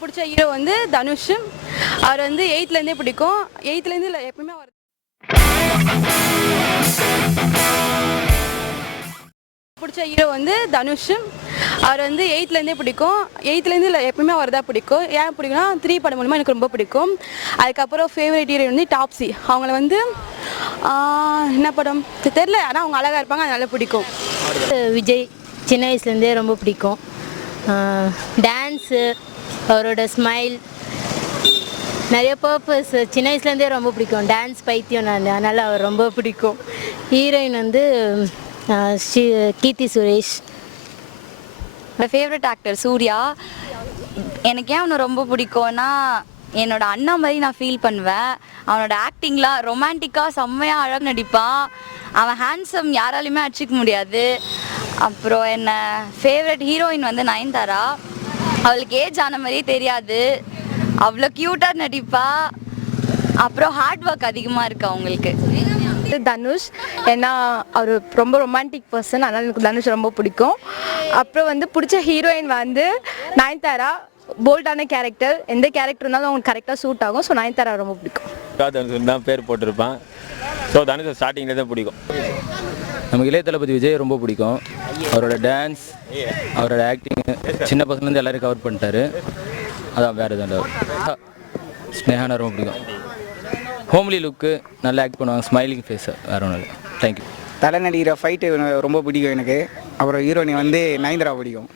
பிடிச்ச ஹீரோ வந்து தனுஷ். அவர் வந்து 8th பிடிக்கும். 8th இல்லை எப்பவுமே அவர் பிடிச்ச ஹீரோ வந்து தனுஷ். அவர் வந்து 8th பிடிக்கும். 8th இல்லை எப்பவுமே அவர் தான் பிடிக்கும். ஏன் பிடிக்கும்னா 3 படம் மூலமாக எனக்கு ரொம்ப பிடிக்கும். அதுக்கப்புறம் ஃபேவரட் ஹீரோ வந்து டாப்ஸி. அவங்கள வந்து என்ன படம் தெரில, ஆனால் அவங்க அழகாக இருப்பாங்க, அது நல்லா பிடிக்கும். விஜய் சின்ன வயசுலேருந்தே ரொம்ப பிடிக்கும். டான்ஸு, அவரோட ஸ்மைல், நிறைய பர்பஸ் சின்ன வயசுலேருந்தே ரொம்ப பிடிக்கும். டான்ஸ் பைத்தியம் நான், அதனால் அவர் ரொம்ப பிடிக்கும். ஹீரோயின் வந்து கீர்த்தி சுரேஷ். என்னோடய ஃபேவரட் ஆக்டர் சூர்யா. எனக்கு ஏன் அவனை ரொம்ப பிடிக்கும்னா என்னோட அண்ணா மாதிரி நான் ஃபீல் பண்ணுவேன். அவனோட ஆக்டிங்லாம் ரொமான்டிக்காக செம்மையாக அழகு நடிப்பான். அவன் ஹேண்ட்ஸம் யாராலையுமே அடிச்சிக்க முடியாது. அப்புறம் என்ன ஃபேவரட் ஹீரோயின் வந்து நயன்தாரா. அவளுக்கு ஏஜ் ஆன மாதிரியே தெரியாது, அவ்வளோ க்யூட்டாக நடிப்பா. அப்புறம் ஹார்ட் ஒர்க் அதிகமாக இருக்குது அவங்களுக்கு. தனுஷ், ஏன்னா அவர் ரொம்ப ரொமான்டிக் பர்சன், அதனால் எனக்கு தனுஷ் ரொம்ப பிடிக்கும். அப்புறம் வந்து பிடிச்ச ஹீரோயின் வந்து நயன்தாரா. போல்டான கேரக்டர், எந்த கேரக்டர் இருந்தாலும் அவங்களுக்கு கரெக்டாக சூட் ஆகும். ஸோ நயன்தாரா ரொம்ப பிடிக்கும். தனுஷ் தான் பேர் போட்டிருப்பான். ஸோ தனுஷ் ஸ்டார்டிங்கில் தான் பிடிக்கும். நமக்கு இளைய தளபதி விஜய் ரொம்ப பிடிக்கும். அவரோட டான்ஸ், அவரோட ஆக்டிங் சின்ன பசங்கலேருந்து எல்லோரும் கவர் பண்ணிட்டாரு. அதான் வேறு எதுவும். ஸ்னேகானா ரொம்ப பிடிக்கும். ஹோம்லி லுக்கு, நல்லா ஆக்ட் பண்ணுவாங்க, ஸ்மைலிங் ஃபேஸ், வேறு ஒன்றும் இல்லை. தேங்க்யூ. தலை நடிக்கிற ஃபைட்டு ரொம்ப பிடிக்கும் எனக்கு. அப்புறம் ஹீரோயினி வந்து நயன்தாரா பிடிக்கும்.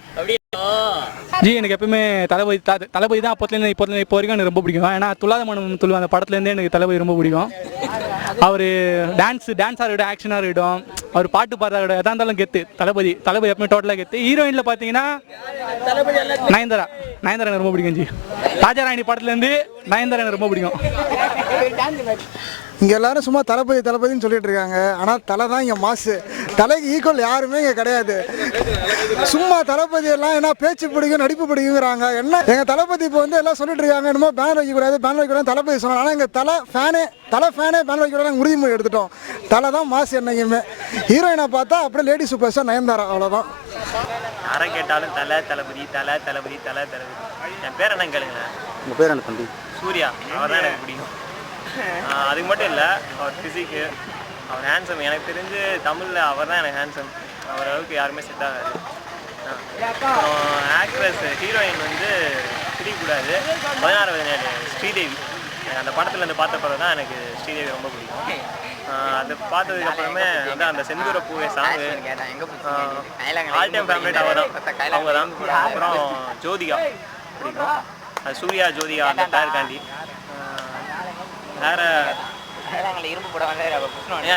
எனக்கு எப்பவுமே தளபதி தான் அப்போத்துலேருந்து இப்போ வரைக்கும் எனக்கு ரொம்ப பிடிக்கும். ஏன்னா துல்லாத மனம் துள்ளும் அந்த படத்துலேருந்தே எனக்கு தளபதி ரொம்ப பிடிக்கும். அவர் டான்ஸாக இருக்கட்டும், ஆக்ஷனாக இருக்கட்டும், அவர் பாட்டு பாடுறா இருக்கட்டும், எதாக இருந்தாலும் கெத்து. தளபதி எப்பவுமே டோட்டலாக கெத்து. ஹீரோயினில் பார்த்தீங்கன்னா நயன்தாரா எனக்கு ரொம்ப பிடிக்கும். ராஜாராணி படத்துலேருந்து நயன்தாரா எனக்கு ரொம்ப பிடிக்கும். இங்கே எல்லாரும் சும்மா தளபதின்னு சொல்லிட்டு இருக்காங்க. ஆனால் தலை தான் இங்கே மாசு. தலைக்கு ஈக்குவல் யாருமே இங்கே கிடையாது. சும்மா தளபதி எல்லாம் என்ன பேச்சு பிடிக்கும், நடிப்பு பிடிக்குங்கிறாங்க. என்ன எங்கள் தளபதி இப்போ வந்து எல்லாம் சொல்லிட்டு இருக்காங்க, என்னமோ பேனர் வைக்கக்கூடாது தளபதி சொன்னாங்க. ஆனால் எங்கள் தலை ஃபேனே பேனர் வைக்கக்கூடாது உறுதிமொழி எடுத்துட்டோம். தலை தான் மாசு என்னைக்குமே. ஹீரோயினை பார்த்தா அப்படியே லேடி சூப்பர் ஸ்டார் நயன்தாரா, அவ்வளோதான். யாரை கேட்டாலும் தளபதி. என் பேர் என்ன கேளுங்களேன். உங்கள் பேர் என்ன தம்பி? சூர்யா. அவர் தான் எனக்கு பிடிக்கும். அதுக்கு மட்டும் இல்லை, அவர் ஃபிசிக்கு, அவர் ஹேண்ட்ஸம். எனக்கு தெரிஞ்சு தமிழில் அவர் தான் எனக்கு ஹேண்ட்ஸம். அவர் அளவுக்கு யாருமே செட் ஆகாது. அப்புறம் ஆக்ட்ரஸ் ஹீரோயின் வந்து பிடிக்கக்கூடாது. 16 ஸ்ரீதேவி. அந்த படத்தில் வந்து பார்த்த பிறகு தான் எனக்கு ஸ்ரீதேவி ரொம்ப பிடிக்கும். அது பார்த்ததுக்கு அப்புறமே வந்து அந்த செந்தூர பூவே சாங்கு ஆல் டைம் ஃபேவரட் அவங்க தான். அப்புறம் ஜோதிகா பிடிக்கும். அது சூர்யா ஜோதிகா அந்த பேர் காண்டி. வேற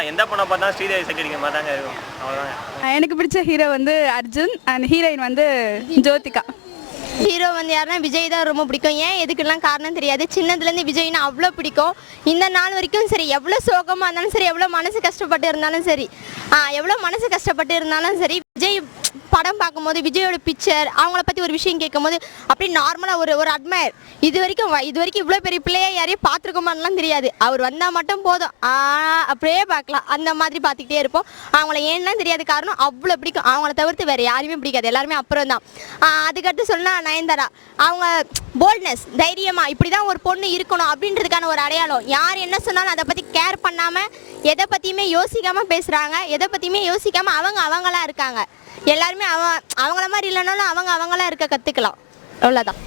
எந்த படம் பார்த்தா ஸ்ரீதேவி செகடிக்க மாட்டாங்க இருக்கும். அவ்வளோதாங்க. எனக்கு பிடிச்ச ஹீரோ வந்து அர்ஜுன் அண்ட் ஹீரோயின் வந்து ஜோதிகா. ஹீரோ வந்து யாருன்னா விஜய் தான் ரொம்ப பிடிக்கும். ஏன் எதுக்கெல்லாம் காரணம் தெரியாது. சின்னதுலேருந்து விஜய்னா அவ்வளோ பிடிக்கும். இந்த நாள் வரைக்கும் சரி, எவ்வளோ சோகமாக இருந்தாலும் சரி, எவ்வளோ மனசு கஷ்டப்பட்டு இருந்தாலும் சரி, விஜய் படம் பார்க்கும்போது விஜயோட பிக்சர், அவங்கள பற்றி ஒரு விஷயம் கேட்கும்போது அப்படி நார்மலாக ஒரு அட்மையர். இது வரைக்கும் இவ்வளோ பெரிய பிள்ளையா யாரையும் பார்த்துருக்கோமான்லாம் தெரியாது. அவர் வந்தால் மட்டும் போதும், அப்படியே பார்க்கலாம், அந்த மாதிரி பார்த்துக்கிட்டே இருப்போம். அவங்கள ஏன்னா தெரியாது, காரணம் அவ்வளோ பிடிக்கும். அவங்கள தவிர்த்து வேறு யாருமே பிடிக்காது, எல்லாருமே அப்புறம் தான். அதுக்கடுத்து சொன்னால் நயன்தாரா. அவங்க போல்ட்னஸ், தைரியமாக இப்படி தான் ஒரு பொண்ணு இருக்கணும் அப்படின்றதுக்கான ஒரு அடையாளம். யார் என்ன சொன்னாலும் அதை பற்றி கேர் பண்ணாமல், எதை பற்றியுமே யோசிக்காமல் பேசுகிறாங்க, எதை பற்றியுமே யோசிக்காமல் அவங்களா இருக்காங்க. எல்லாருமே அவங்கள மாதிரி இல்லைனாலும் அவங்களா இருக்க கற்றுக்கலாம். அவ்வளோதான்.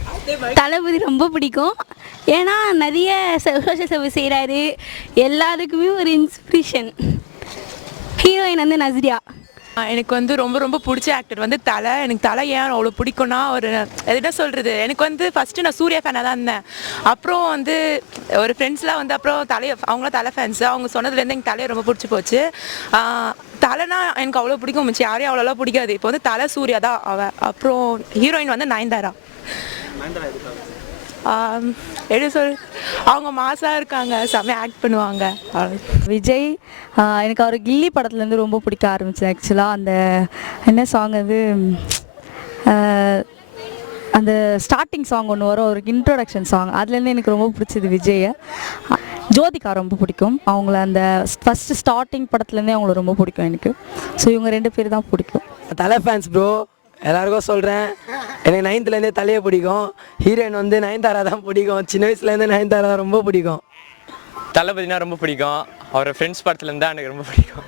தளபதி ரொம்ப பிடிக்கும். ஏன்னா நிறைய சோஷியல் சர்வீஸ் செய்கிறாரு, எல்லாருக்குமே ஒரு இன்ஸ்பிரேஷன். ஹீரோயின் வந்து நஸ்ரியா. எனக்கு வந்து ரொம்ப பிடிச்ச ஆக்டர் வந்து தலை. எனக்கு தலை ஏன் அவ்வளோ பிடிக்கும்னா, ஒரு என்ன சொல்கிறது, எனக்கு வந்து ஃபஸ்ட்டு நான் சூர்யா ஃபேனாக தான் இருந்தேன். அப்புறம் வந்து ஒரு ஃப்ரெண்ட்ஸ்லாம் வந்து அப்புறம் அவங்களாம் தலை ஃபேன்ஸு. அவங்க சொன்னதுலேருந்து எனக்கு தலையை ரொம்ப பிடிச்சி போச்சு. தலைனா எனக்கு அவ்வளோ பிடிக்கும். மிச்சு யாரையும் அவ்வளோலாம் பிடிக்காது. இப்போ வந்து தலை சூர்யா தான் அவள். அப்புறம் ஹீரோயின் வந்து நயன்தாரா. எப்படி அவங்க மாசாக இருக்காங்க, செம்மையாக ஆக்ட் பண்ணுவாங்க. விஜய், எனக்கு அவர் கில்லி படத்துலேருந்து ரொம்ப பிடிக்க ஆரம்பிச்சு. ஆக்சுவலாக அந்த என்ன சாங் அது, அந்த ஸ்டார்டிங் சாங் ஒன்று வரும், ஒரு இன்ட்ரோடக்ஷன் சாங், அதுலேருந்து எனக்கு ரொம்ப பிடிச்சது விஜயை. ஜோதிகா ரொம்ப பிடிக்கும். அவங்கள அந்த ஃபஸ்ட்டு ஸ்டார்டிங் படத்துலேருந்தே அவங்கள ரொம்ப பிடிக்கும் எனக்கு. ஸோ இவங்க 2 பேர் தான் பிடிக்கும். தலை ஃபேன்ஸ் ப்ரோ. எல்லாருக்கும் சொல்கிறேன், எனக்கு 9th தலையை பிடிக்கும். ஹீரோயின் வந்து நயன்தாரா தான் பிடிக்கும். சின்ன வயசுலேருந்து நயன்தாரா ரொம்ப பிடிக்கும். தளபதினா ரொம்ப பிடிக்கும். அவர் ஃப்ரெண்ட்ஸ் படத்துலேருந்து தான் எனக்கு ரொம்ப பிடிக்கும்.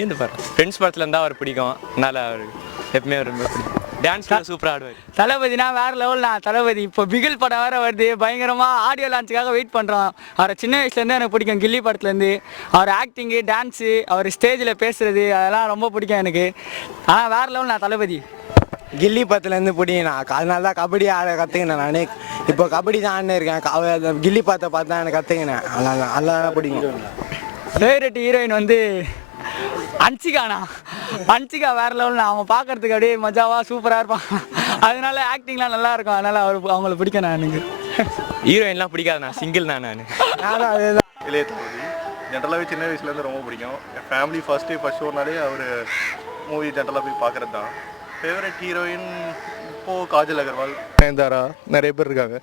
ஏந்து பாரு, ஃப்ரெண்ட்ஸ் படத்துலேருந்து தான் அவர் பிடிக்கும். அதனால் அவர் எப்பவுமே ரொம்ப பிடிக்கும். டான்ஸ் சூப்பராக ஆடுவார். தளபதினா வேற லெவல்னா தளபதி. இப்போ பிகில் படம் வேற வருது, பயங்கரமாக ஆடியோ லான்ச்சுக்காக வெயிட் பண்ணுறோம். அவரை சின்ன வயசுலேருந்து எனக்கு பிடிக்கும். கில்லி படத்துலேருந்து அவர் ஆக்டிங்கு, டான்ஸு, அவர் ஸ்டேஜில் பேசுறது அதெல்லாம் ரொம்ப பிடிக்கும் எனக்கு. ஆனால் வேற லெவல் நான் தளபதி. கில்லி படத்துலேருந்து பிடிக்கும். அதனால தான் கபடி ஆட கற்றுக்கினேன். நான் இப்போ கபடி தான் ஆடினு இருக்கேன். கில்லி படத்தை பார்த்து தான் எனக்கு கற்றுக்கினேன். அதெல்லாம் பிடிக்கும். ஃபேவரட் ஹீரோயின் வந்து அன்சிகா வேற லெவல்னா. அவங்க பார்க்கறதுக்கு அப்படியே மஜாவாக சூப்பராக இருப்பாங்க. அதனால ஆக்டிங்லாம் நல்லா இருக்கும். அதனால அவங்கள பிடிக்கும். நான் எனக்கு ஹீரோயின்லாம் பிடிக்காது, நான் சிங்கிள் தான். நானும் அதே தான். இளைய தளபதி ஜென்ரலாகவே சின்ன வயசுலேருந்து ரொம்ப பிடிக்கும். ஃபேமிலி ஃபர்ஸ்ட் ஷோனாலே அவர் மூவி ஜென்ரலாக போய் பார்க்குறது தான். ஃபேவரட் ஹீரோயின் இப்போது காஜல் அகர்வால், நயன்தாரா, நிறைய பேர் இருக்காங்க.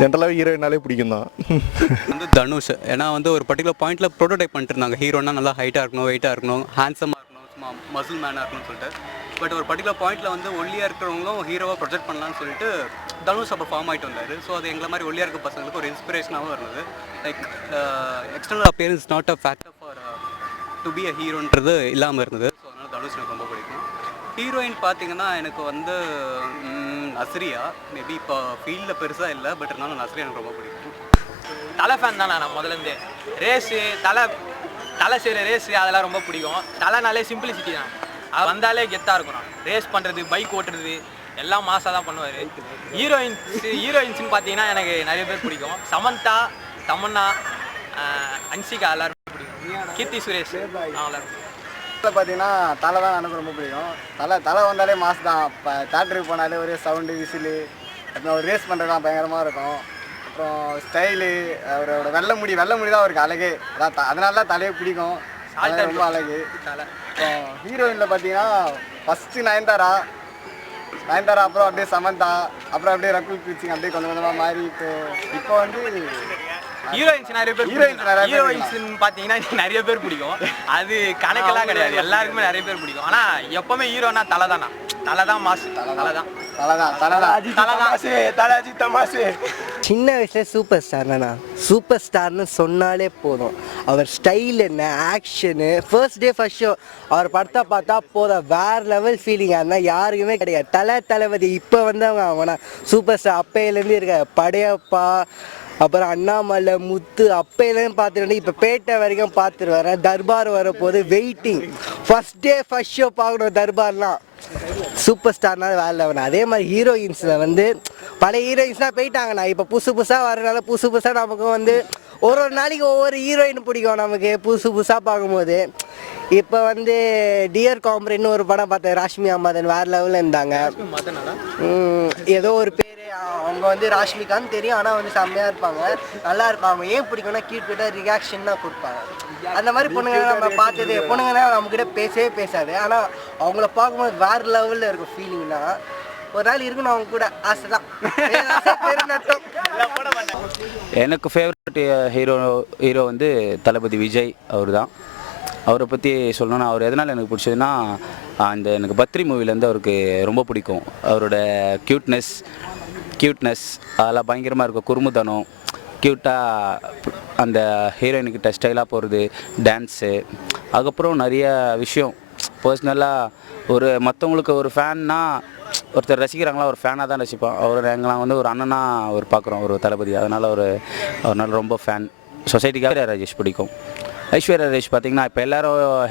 ஜென்ரலாகவே ஹீரோயினாலே பிடிக்கும் தான். வந்து தனுஷ். ஏன்னா வந்து ஒரு பர்டிகுலர் பாயிண்ட்டில் ப்ரோட்டோடைப் பண்ணிட்டு இருந்தாங்க. ஹீரோனா நல்லா ஹைட்டாக இருக்கணும், வெயிட்டாக இருக்கணும், ஹேண்ட்ஸமாக இருக்கணும், சும்மா மசில் மேனாக இருக்கணும்னு சொல்லிட்டு. பட் ஒரு பர்டிகுலர் பாயிண்ட்டில் வந்து ஒல்லியாக இருக்கிறவங்களும் ஹீரோவாக ப்ரொஜெக்ட் பண்ணலான்னு சொல்லிட்டு தனுஷ் அப்போ ஃபார்ம் ஆகிட்டு வந்தார். ஸோ அது எங்களை மாதிரி ஒல்லியாக இருக்க பசங்களுக்கு ஒரு இன்ஸ்பிரேஷனாகவும் இருந்தது. Like external appearance not a factor for to be a ஹீரோன்றது இல்லாமல் இருந்தது. ஸோ அதனால் தனுஷ் எனக்கு ரொம்ப பிடிக்கும். ஹீரோயின் பார்த்தீங்கன்னா எனக்கு வந்து நஸ்ரியா. மேபி இப்போ ஃபீல்டில் பெருசாக இல்லை, பட் இருந்தாலும் நஸ்ரியா எனக்கு ரொம்ப பிடிக்கும். தலை ஃபேன் தான் நான் முதலேருந்து. ரேஸு தலை செய்கிற ரேஸு அதெல்லாம் ரொம்ப பிடிக்கும். தலைனாலே சிம்பிளிசிட்டி தான். அது வந்தாலே கெத்தாக இருக்கும். ரேஸ் பண்ணுறது, பைக் ஓட்டுறது எல்லாம் மாசாக தான் பண்ணுவார். ஹீரோயின்ஸ்னு பார்த்தீங்கன்னா எனக்கு நிறைய பேர் பிடிக்கும். சமந்தா, தமன்னா, அன்சிகா எல்லாருமே பிடிக்கும். கீர்த்தி சுரேஷ் எல்லாரும். பார்த்தீங்கன்னா தலை தான் எனக்கு ரொம்ப பிடிக்கும். தலை வந்தாலே மாஸ் தான். இப்போ தேட்டருக்கு போனாலே ஒரே சவுண்டு, விசிலு, அப்புறம் ஒரு ரேஸ் பண்ணுறதுலாம் பயங்கரமாக இருக்கும். அப்புறம் ஸ்டைலு, அவரோட வெள்ளை முடி தான் அவருக்கு அழகு. அதனால தான் தலையை பிடிக்கும். ரொம்ப அழகு. அப்புறம் ஹீரோயினில் பார்த்தீங்கன்னா ஃபஸ்ட்டு நயன்தாரா, அப்புறம் அப்படியே சமந்தா, அப்புறம் அப்படியே ரகுல் பிரீத் சிங், அப்படியே கொஞ்சம் கொஞ்சமாக மாறி இப்போ வந்து ஹீரோயின்ஸ் நிறைய பேர். ஹீரோயின்ஸ் பார்த்தீங்கன்னா நிறைய பேர் பிடிக்கும். அது கணக்கெல்லாம் கிடையாது, எல்லாருக்குமே நிறைய பேர் பிடிக்கும். ஆனால் எப்பவுமே ஹீரோனா தலை தானா. தலை தான் மாசு. சின்ன வயசுல சூப்பர் ஸ்டார்னு சொன்னாலே போதும். அவர் ஸ்டைல் என்ன, action, first day first show அவர் படத்தை பார்த்தா போதும், வேற லெவல் ஃபீலிங். அதனால் யாருக்குமே கிடையாது. தளபதி இப்போ வந்து அவனா சூப்பர் ஸ்டார். அப்பையிலேருந்து இருக்க படையப்பா, அப்புறம் அண்ணாமலை, முத்து அப்பையிலேருந்து பார்த்துட்டு இப்போ பேட்டை வரைக்கும் பார்த்துட்டு வரேன். தர்பார் வரப்போது waiting. First day first show பார்க்கணும் தர்பார்லாம். சூப்பர் ஸ்டார்னால வேலை லெவன். அதே மாதிரி ஹீரோயின்ஸில் வந்து பழைய ஹீரோயின்ஸ்லாம் போயிட்டாங்கண்ணா. இப்போ புதுசாக வரனால புதுசாக நமக்கு வந்து ஒரு நாளைக்கு ஒவ்வொரு ஹீரோயின் பிடிக்கும் நமக்கு புதுசாக பார்க்கும்போது. இப்போ வந்து டியர் காம்ரேட்னு ஒரு படம் பார்த்தேன். ராஷ்மி அம்மாதன் வேறு லெவலில் இருந்தாங்க. ஏதோ ஒரு பேர், அவங்க வந்து ராஷ்மிகான்னு தெரியும், ஆனால் வந்து செம்மையாக இருப்பாங்க, நல்லா இருப்பாங்க. ஏன் பிடிக்கும்னா கியூட்டாக ரியாக்ஷன் தான் கொடுப்பாங்க. அந்த மாதிரி பொண்ணுங்க நம்ம பார்த்தது. பொண்ணுங்கன்னா நம்மக்கிட்ட பேசவே பேசாது, ஆனால் அவங்கள பார்க்கும்போது வேறு லெவலில் இருக்கும் ஃபீலிங்னா. ஒரு நாள் இருக்கணும் அவங்க கூட, ஆசை தான். எனக்கு ஃபேவரட் ஹீரோ வந்து தளபதி விஜய். அவர் தான். அவரை பற்றி சொல்லணும்னா, அவர் எதனால் எனக்கு பிடிச்சதுன்னா, அந்த எனக்கு பத்ரி மூவிலேருந்து அவருக்கு ரொம்ப பிடிக்கும். அவரோட க்யூட்னஸ் அதெல்லாம் பயங்கரமாக இருக்கும். குறும்புத்தனம், க்யூட்டாக அந்த ஹீரோயினுக்கிட்ட ஸ்டைலாக போகிறது, டான்ஸு, அதுக்கப்புறம் நிறைய விஷயம். பர்சனலாக ஒரு மற்றவங்களுக்கு ஒரு ஃபேன்னா, ஒருத்தர் ரசிக்கிறாங்களா ஒரு ஃபேனாக தான் ரசிப்போம். எங்கெல்லாம் வந்து ஒரு அண்ணனாக ஒரு பார்க்குறோம் ஒரு தளபதி. அதனால் அவரால் ரொம்ப ஃபேன். சொசைட்டிக்காக ஐஸ்வர்யா ராஜேஷ் பிடிக்கும். ஐஸ்வர்யா ராஜேஷ் பார்த்திங்கன்னா இப்போ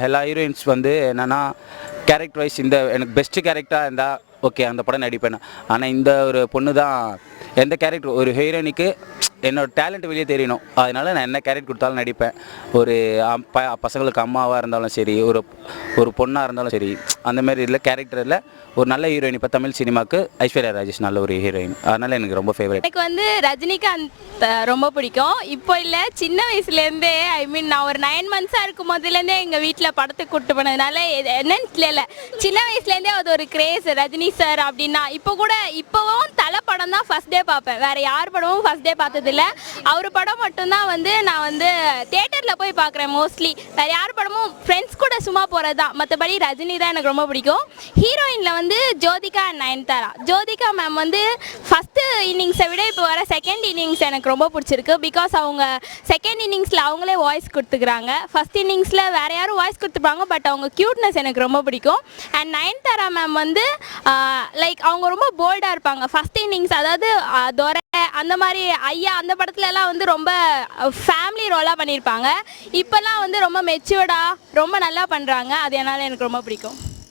எல்லா ஹீரோயின்ஸ் வந்து என்னென்னா கேரக்டர் வைஸ் இந்த எனக்கு பெஸ்ட்டு கேரக்டராக இருந்தால் ஓகே அந்த படம் நடிப்பேன். ஆனால் இந்த ஒரு பொண்ணு தான் எந்த கேரக்டர் ஒரு ஹீரோயினுக்கு என்னோடய டேலண்ட் வெளியே தெரியணும். அதனால் நான் என்ன கேரக்டர் கொடுத்தாலும் நடிப்பேன். ஒரு பசங்களுக்கு அம்மாவாக இருந்தாலும் சரி, ஒரு பொண்ணாக இருந்தாலும் சரி, அந்தமாரி இதில் கேரக்டரில் ஒரு நல்ல ஹீரோயின். இப்போ தமிழ் சினிமாவுக்கு ஐஸ்வர்யா ராஜேஷ் நல்ல ஒரு ஹீரோயின். அதனால் எனக்கு ரொம்ப ஃபேவரட். எனக்கு வந்து ரஜினிகாந்த் ரொம்ப பிடிக்கும். இப்போ இல்லை, சின்ன வயசுலேருந்தே நான் ஒரு 9 months இருக்கும் போதுலேருந்தே எங்கள் வீட்டில் படத்துக்கு கூப்பிட்டு போனதுனால என்னன்னு இல்லை, சின்ன வயசுலேருந்தே அது ஒரு கிரேஸ் ரஜினி சார் அப்படின்னா. இப்போவும் தலை படம் தான் ஃபர்ஸ்ட் டே பார்ப்பேன். வேறு யார் படமும் ஃபர்ஸ்ட் டே பார்த்தது பார்க்கறதில்ல. அவர் படம் மட்டும்தான் வந்து நான் வந்து தேட்டரில் போய் பார்க்குறேன் மோஸ்ட்லி. வேறு யார் படமும் ஃப்ரெண்ட்ஸ் கூட சும்மா போகிறது தான். மற்றபடி ரஜினி தான் எனக்கு ரொம்ப பிடிக்கும். ஹீரோயினில் வந்து ஜோதிகா அண்ட் நயன்தாரா. ஜோதிகா மேம் வந்து ஃபஸ்ட்டு இன்னிங்ஸை விட இப்போ வர செகண்ட் இன்னிங்ஸ் எனக்கு ரொம்ப பிடிச்சிருக்கு. பிகாஸ் அவங்க செகண்ட் இன்னிங்ஸில் அவங்களே வாய்ஸ் கொடுத்துக்கிறாங்க. ஃபஸ்ட் இன்னிங்ஸில் வேறு யாரும் வாய்ஸ் கொடுத்துப்பாங்க, பட் அவங்க க்யூட்னஸ் எனக்கு ரொம்ப பிடிக்கும். அண்ட் நயன்தாரா மேம் வந்து லைக் அவங்க ரொம்ப போல்டாக இருப்பாங்க. ஃபஸ்ட் இன்னிங்ஸ் அதாவது துரை அந்த மாதிரி ஐயா அந்த படத்துலலாம் வந்து ரொம்ப ஃபேமிலி ரோலாக பண்ணியிருப்பாங்க. இப்போல்லாம் வந்து ரொம்ப மெச்சூர்டாக ரொம்ப நல்லா பண்ணுறாங்க. அது என்னால் எனக்கு ரொம்ப பிடிக்கும்.